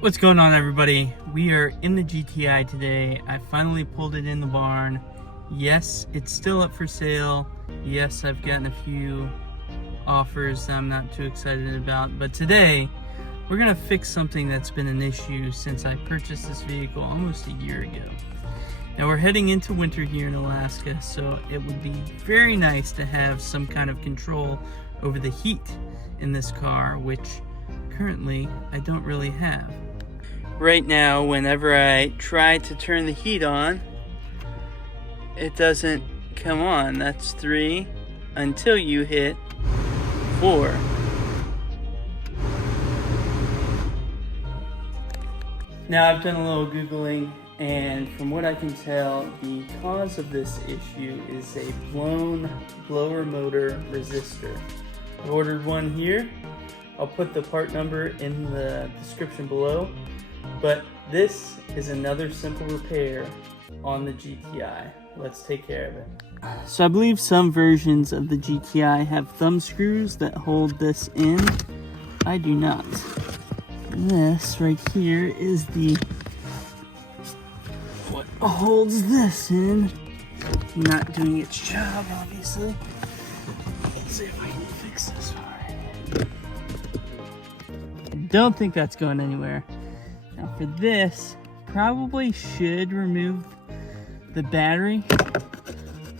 What's going on, everybody? We are in the GTI today. I finally pulled it in the barn. Yes, it's still up for sale. Yes, I've gotten a few offers that I'm not too excited about, but today we're gonna fix something that's been an issue since I purchased this vehicle almost a year ago. Now we're heading into winter here in Alaska, so it would be very nice to have some kind of control over the heat in this car, which currently I don't really have. Right now, whenever I try to turn the heat on, it doesn't come on. That's 3 until you hit 4. Now I've done a little Googling, and from what I can tell, the cause of this issue is a blown blower motor resistor. I ordered one here. I'll put the part number in the description below. But this is another simple repair on the GTI. Let's take care of it. So I believe some versions of the GTI have thumb screws that hold this in. I do not. This right here is what holds this in. Not doing its job, obviously. Let's see if I can fix this. I don't think that's going anywhere. Now for this, probably should remove the battery,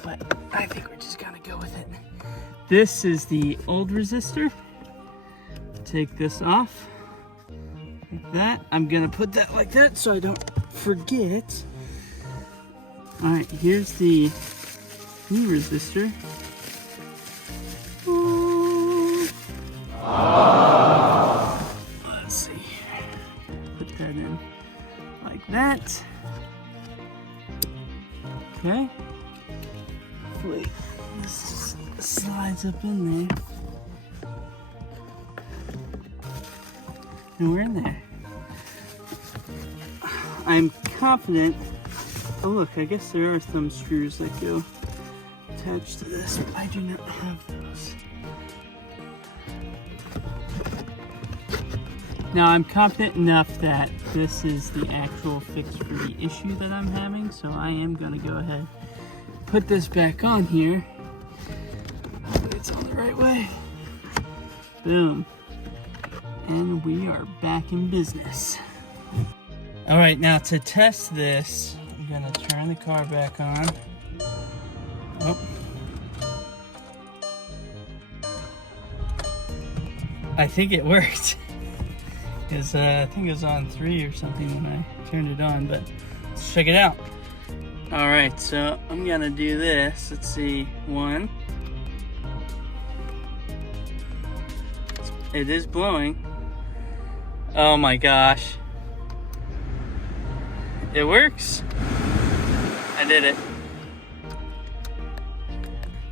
but I think we're just gonna go with it. This is the old resistor. Take this off like that. I'm gonna put that like that so I don't forget. All right, here's the new resistor. Let's see. Put that in like that. Okay. Hopefully this slides up in there. And we're in there. I'm confident. Oh look, I guess there are some screws that go attached to this, but I do not have those. Now I'm confident enough that this is the actual fix for the issue that I'm having, so I am going to go ahead and put this back on here. Hopefully it's on the right way. Boom. And we are back in business. Alright, now to test this, I'm going to turn the car back on. Oh. I think it worked. Because I think it was on 3 or something when I turned it on, but let's check it out. Alright, so I'm gonna do this. Let's see, 1. It is blowing. Oh my gosh. It works. I did it.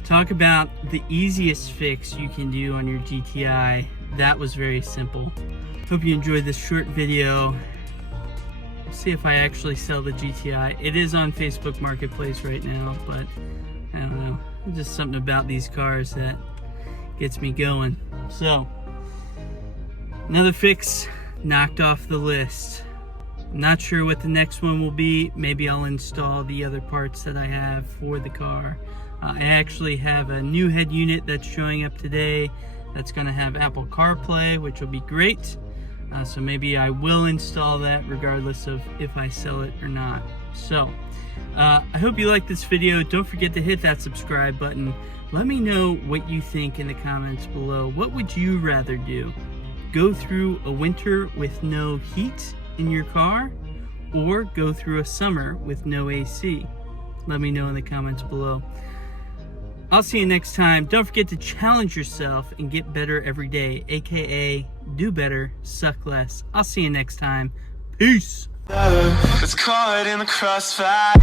Talk about the easiest fix you can do on your GTI. That was very simple. Hope you enjoyed this short video. We'll see if I actually sell the GTI. It is on Facebook Marketplace right now, but I don't know. There's just something about these cars that gets me going. So, another fix knocked off the list. I'm not sure what the next one will be. Maybe I'll install the other parts that I have for the car. I actually have a new head unit that's showing up today that's going to have Apple CarPlay, which will be great. So maybe I will install that regardless of if I sell it or not. So I hope you liked this video. Don't forget to hit that subscribe button. Let me know what you think in the comments below. What would you rather do? Go through a winter with no heat in your car, or go through a summer with no AC? Let me know in the comments below. I'll see you next time. Don't forget to challenge yourself and get better every day, aka do better, suck less. I'll see you next time. Peace. It's caught in the crossfire.